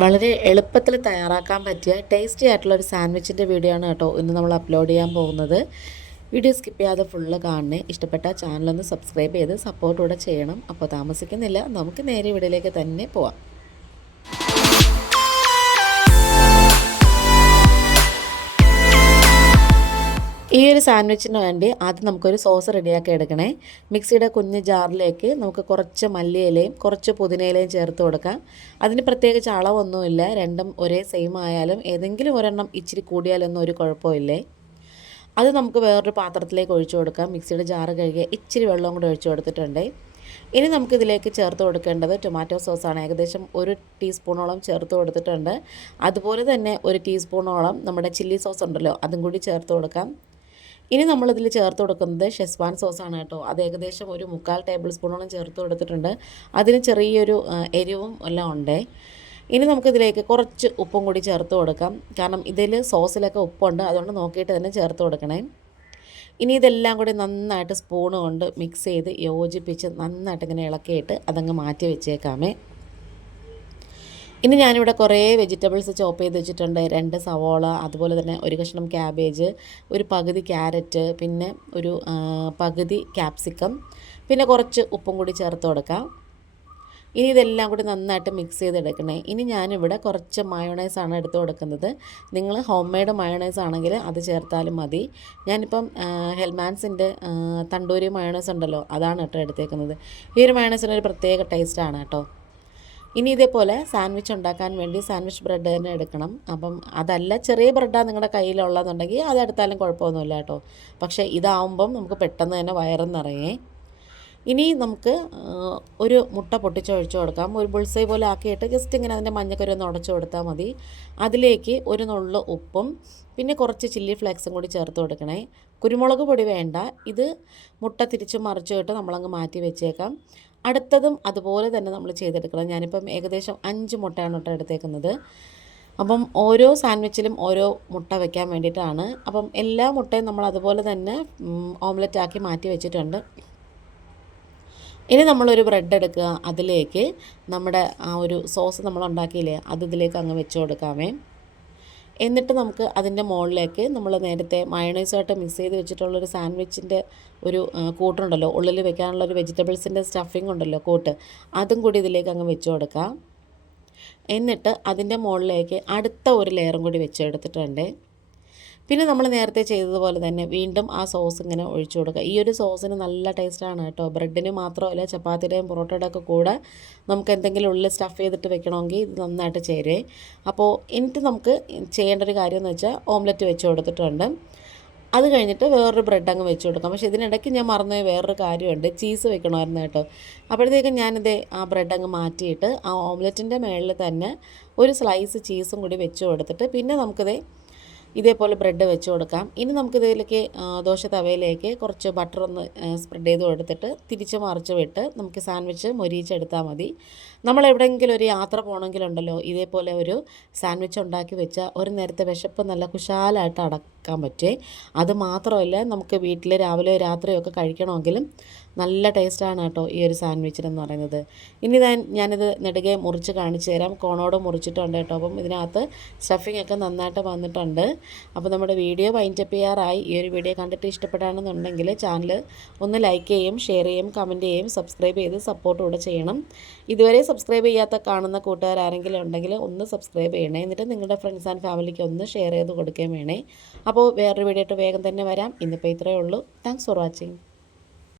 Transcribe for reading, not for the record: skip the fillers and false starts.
വളരെ എളുപ്പത്തിൽ തയ്യാറാക്കാൻ പറ്റിയ ടേസ്റ്റി ആയിട്ടുള്ള ഒരു സാൻഡ്വിച്ചിൻ്റെ വീഡിയോ ആണ് കേട്ടോ ഇന്ന് നമ്മൾ അപ്ലോഡ് ചെയ്യാൻ പോകുന്നത്. വീഡിയോ സ്കിപ്പ് ചെയ്യാതെ ഫുള്ള് കാണണേ. ഇഷ്ടപ്പെട്ട ചാനലൊന്ന് സബ്സ്ക്രൈബ് ചെയ്ത് സപ്പോർട്ടൂടെ ചെയ്യണം. അപ്പോൾ താമസിക്കുന്നില്ല, നമുക്ക് നേരെ വീഡിയോയിലേക്ക് തന്നെ പോവാം. ഈ ഒരു സാൻഡ്വിച്ചിന് വേണ്ടി ആദ്യം നമുക്കൊരു സോസ് റെഡിയാക്കി എടുക്കണേ. മിക്സിയുടെ കുഞ്ഞ് ജാറിലേക്ക് നമുക്ക് കുറച്ച് മല്ലിയിലയും കുറച്ച് പുതിനയിലയും ചേർത്ത് കൊടുക്കാം. അതിന് പ്രത്യേകിച്ച് അളവൊന്നുമില്ല, രണ്ടും ഒരേ സെയിം ആയാലും ഏതെങ്കിലും ഒരെണ്ണം ഇച്ചിരി കൂടിയാലൊന്നും ഒരു കുഴപ്പമില്ലേ. അത് നമുക്ക് വേറൊരു പാത്രത്തിലേക്ക് ഒഴിച്ചു കൊടുക്കാം. മിക്സിയുടെ ജാറ് കഴുകി ഇച്ചിരി വെള്ളം കൂടെ ഒഴിച്ചു കൊടുത്തിട്ടുണ്ട്. ഇനി നമുക്കിതിലേക്ക് ചേർത്ത് കൊടുക്കേണ്ടത് ടൊമാറ്റോ സോസാണ്. ഏകദേശം 1 ടീസ്പൂണോളം ചേർത്ത് കൊടുത്തിട്ടുണ്ട്. അതുപോലെ തന്നെ 1 ടീസ്പൂണോളം നമ്മുടെ ചില്ലി സോസ് ഉണ്ടല്ലോ, അതും കൂടി ചേർത്ത് കൊടുക്കാം. ഇനി നമ്മളിതിൽ ചേർത്ത് കൊടുക്കുന്നത് ഷെസ്വാൻ സോസാണ് കേട്ടോ. അത് ഏകദേശം ഒരു 3/4 ടേബിൾ സ്പൂണോളം ചേർത്ത് കൊടുത്തിട്ടുണ്ട്. അതിന് ചെറിയൊരു എരിവും എല്ലാം ഉണ്ട്. ഇനി നമുക്കിതിലേക്ക് കുറച്ച് ഉപ്പും കൂടി ചേർത്ത് കൊടുക്കാം. കാരണം ഇതിൽ സോസിലൊക്കെ ഉപ്പുണ്ട്, അതുകൊണ്ട് നോക്കിയിട്ട് തന്നെ ചേർത്ത് കൊടുക്കണേ. ഇനി ഇതെല്ലാം കൂടി നന്നായിട്ട് സ്പൂൺ കൊണ്ട് മിക്സ് ചെയ്ത് യോജിപ്പിച്ച് നന്നായിട്ട് ഇങ്ങനെ ഇളക്കിയിട്ട് അതങ്ങ് മാറ്റി വെച്ചേക്കാമേ. ഇനി ഞാനിവിടെ കുറേ വെജിറ്റബിൾസ് ചോപ്പ് ചെയ്ത് വെച്ചിട്ടുണ്ട്. 2 സവോള, അതുപോലെ തന്നെ 1 കഷ്ണം ക്യാബേജ്, ഒരു പകുതി ക്യാരറ്റ്, പിന്നെ ഒരു പകുതി ക്യാപ്സിക്കം, പിന്നെ കുറച്ച് ഉപ്പും കൂടി ചേർത്ത് കൊടുക്കാം. ഇനി ഇതെല്ലാം കൂടി നന്നായിട്ട് മിക്സ് ചെയ്തെടുക്കണേ. ഇനി ഞാനിവിടെ കുറച്ച് മയോണൈസാണ് എടുത്ത് കൊടുക്കുന്നത്. നിങ്ങൾ ഹോം മെയ്ഡ് മയോണൈസ് ആണെങ്കിൽ അത് ചേർത്താലും മതി. ഞാനിപ്പം ഹെൽമാൻസിൻ്റെ തണ്ടൂരി മയോണൈസ് ഉണ്ടല്ലോ, അതാണ് കേട്ടോ എടുത്തേക്കുന്നത്. ഈ ഒരു മയോണൈസിനൊരു പ്രത്യേക ടേസ്റ്റാണ് കേട്ടോ. ഇനി ഇതേപോലെ സാൻഡ്വിച്ച് ഉണ്ടാക്കാൻ വേണ്ടി സാൻഡ്വിച്ച് ബ്രെഡ് തന്നെ എടുക്കണം. അപ്പം അതല്ല, ചെറിയ ബ്രെഡാണ് നിങ്ങളുടെ കയ്യിലുള്ളതെന്നുണ്ടെങ്കിൽ അതെടുത്താലും കുഴപ്പമൊന്നുമില്ല കേട്ടോ. പക്ഷേ ഇതാവുമ്പം നമുക്ക് പെട്ടെന്ന് തന്നെ വയറും നിറയേ. ഇനി നമുക്ക് ഒരു മുട്ട പൊട്ടിച്ചൊഴിച്ച് കൊടുക്കാം. ഒരു ബുൾസൈ പോലെ ആക്കിയിട്ട് ജസ്റ്റ് ഇങ്ങനെ അതിൻ്റെ മഞ്ഞക്കരി ഒന്ന് ഉടച്ചു കൊടുത്താൽ മതി. അതിലേക്ക് ഒരു നുള്ളു ഉപ്പും പിന്നെ കുറച്ച് ചില്ലി ഫ്ലേക്സും കൂടി ചേർത്ത് കൊടുക്കണേ. കുരുമുളക് പൊടി വേണ്ട. ഇത് മുട്ട തിരിച്ച് മറിച്ചിട്ട് നമ്മളങ്ങ് മാറ്റി വെച്ചേക്കാം. അടുത്തതും അതുപോലെ തന്നെ നമ്മൾ ചെയ്തെടുക്കണം. ഞാനിപ്പം ഏകദേശം 5 മുട്ടയാണ് കേട്ടോ എടുത്തേക്കുന്നത്. അപ്പം ഓരോ സാൻഡ്വിച്ചിലും ഓരോ മുട്ട വയ്ക്കാൻ വേണ്ടിയിട്ടാണ്. അപ്പം എല്ലാ മുട്ടയും നമ്മൾ അതുപോലെ തന്നെ ഓംലെറ്റ് ആക്കി മാറ്റി വെച്ചിട്ടുണ്ട്. ഇനി നമ്മളൊരു ബ്രെഡ് എടുക്കുക, അതിലേക്ക് നമ്മുടെ ആ ഒരു സോസ് നമ്മൾ ഉണ്ടാക്കിയില്ലേ, അത് ഇതിലേക്ക് അങ്ങ് വെച്ച് കൊടുക്കാമേ. എന്നിട്ട് നമുക്ക് അതിൻ്റെ മുകളിലേക്ക് നമ്മൾ നേരത്തെ മയോണൈസായിട്ട് മിക്സ് ചെയ്ത് വെച്ചിട്ടുള്ളൊരു സാൻഡ്വിച്ചിൻ്റെ ഒരു കൂട്ടുണ്ടല്ലോ, ഉള്ളിൽ വെക്കാനുള്ളൊരു വെജിറ്റബിൾസിൻ്റെ സ്റ്റഫിങ് ഉണ്ടല്ലോ, കൂട്ട്, അതും കൂടി ഇതിലേക്ക് അങ്ങ് വെച്ച് കൊടുക്കാം. എന്നിട്ട് അതിൻ്റെ മുകളിലേക്ക് അടുത്ത ഒരു ലെയറും കൂടി വെച്ചെടുത്തിട്ടുണ്ട്. പിന്നെ നമ്മൾ നേരത്തെ ചെയ്തതുപോലെ തന്നെ വീണ്ടും ആ സോസ് ഇങ്ങനെ ഒഴിച്ചു കൊടുക്കുക. ഈ ഒരു സോസിന് നല്ല ടേസ്റ്റാണ് കേട്ടോ. ബ്രെഡിന് മാത്രമല്ല, ചപ്പാത്തിയുടെയും പൊറോട്ടയുടെ ഒക്കെ കൂടെ നമുക്ക് എന്തെങ്കിലും ഉള്ളിൽ സ്റ്റഫ് ചെയ്തിട്ട് വെക്കണമെങ്കിൽ ഇത് നന്നായിട്ട് ചേരേ. അപ്പോൾ എന്നിട്ട് നമുക്ക് ചെയ്യേണ്ട ഒരു കാര്യം എന്ന് വെച്ചാൽ ഓംലെറ്റ് വെച്ച് കൊടുത്തിട്ടുണ്ട്. അത് കഴിഞ്ഞിട്ട് വേറൊരു ബ്രെഡ് അങ്ങ് വെച്ച് കൊടുക്കാം. പക്ഷേ ഇതിനിടയ്ക്ക് ഞാൻ മറന്നുപോയി വേറൊരു കാര്യമുണ്ട്, ചീസ് വെക്കണമായിരുന്നു കേട്ടോ. അപ്പോഴത്തേക്കും ഞാനിത് ആ ബ്രെഡ് അങ്ങ് മാറ്റിയിട്ട് ആ ഓംലെറ്റിൻ്റെ മുകളിൽ തന്നെ ഒരു സ്ലൈസ് ചീസും കൂടി വെച്ച് കൊടുത്തിട്ട് പിന്നെ നമുക്കിത് ഇതേപോലെ ബ്രെഡ് വെച്ച് കൊടുക്കാം. ഇനി നമുക്കിതിലേക്ക് ദോശ തവയിലേക്ക് കുറച്ച് ബട്ടർ ഒന്ന് സ്പ്രെഡ് ചെയ്ത് കൊടുത്തിട്ട് തിരിച്ച് മറിച്ച് വിട്ട് നമുക്ക് സാൻഡ്വിച്ച് മൊരിയിച്ചെടുത്താൽ മതി. നമ്മൾ എവിടെയെങ്കിലും ഒരു യാത്ര പോകണമെങ്കിലുണ്ടല്ലോ, ഇതേപോലെ ഒരു സാൻഡ്വിച്ച് ഉണ്ടാക്കി വെച്ചാൽ ഒരു നേരത്തെ വിശപ്പ് നല്ല കുശാലായിട്ട് അടക്കാൻ പറ്റുമേ. അത് മാത്രമല്ല, നമുക്ക് വീട്ടിൽ രാവിലെ രാത്രിയോ ഒക്കെ കഴിക്കണമെങ്കിലും നല്ല ടേസ്റ്റാണ് കേട്ടോ ഈ ഒരു സാൻഡ്വിച്ചിനെന്ന് പറയുന്നത്. ഇനി ഞാനിത് നെടുകെ മുറിച്ച് കാണിച്ചു തരാം. കോണോട് മുറിച്ചിട്ടുണ്ട് കേട്ടോ. അപ്പം ഇതിനകത്ത് സ്റ്റഫിംഗ് ഒക്കെ നന്നായിട്ട് വന്നിട്ടുണ്ട്. അപ്പോൾ നമ്മുടെ വീഡിയോ വൈൻഡപ്പ് ചെയ്യാറായി. ഈ ഒരു വീഡിയോ കണ്ടിട്ട് ഇഷ്ടപ്പെടുകയാണെന്നുണ്ടെങ്കിൽ ചാനൽ ഒന്ന് ലൈക്ക് ചെയ്യും, ഷെയർ ചെയ്യും, കമൻറ്റ് ചെയ്യും, സബ്സ്ക്രൈബ് ചെയ്ത് സപ്പോർട്ട് കൂടെ ചെയ്യണം. ഇതുവരെ സബ്സ്ക്രൈബ് ചെയ്യാത്ത കാണുന്ന കൂട്ടുകാരാരെങ്കിലും ഉണ്ടെങ്കിൽ ഒന്ന് സബ്സ്ക്രൈബ് ചെയ്യണേ. എന്നിട്ട് നിങ്ങളുടെ ഫ്രണ്ട്സ് ആൻഡ് ഫാമിലിക്ക് ഒന്ന് ഷെയർ ചെയ്ത് കൊടുക്കുകയും വേണേ. അപ്പോൾ വേറൊരു വീഡിയോ ആയിട്ട് വേഗം തന്നെ വരാം. ഇന്നിപ്പോൾ ഇത്രയേ ഉള്ളൂ. Thanks for watching.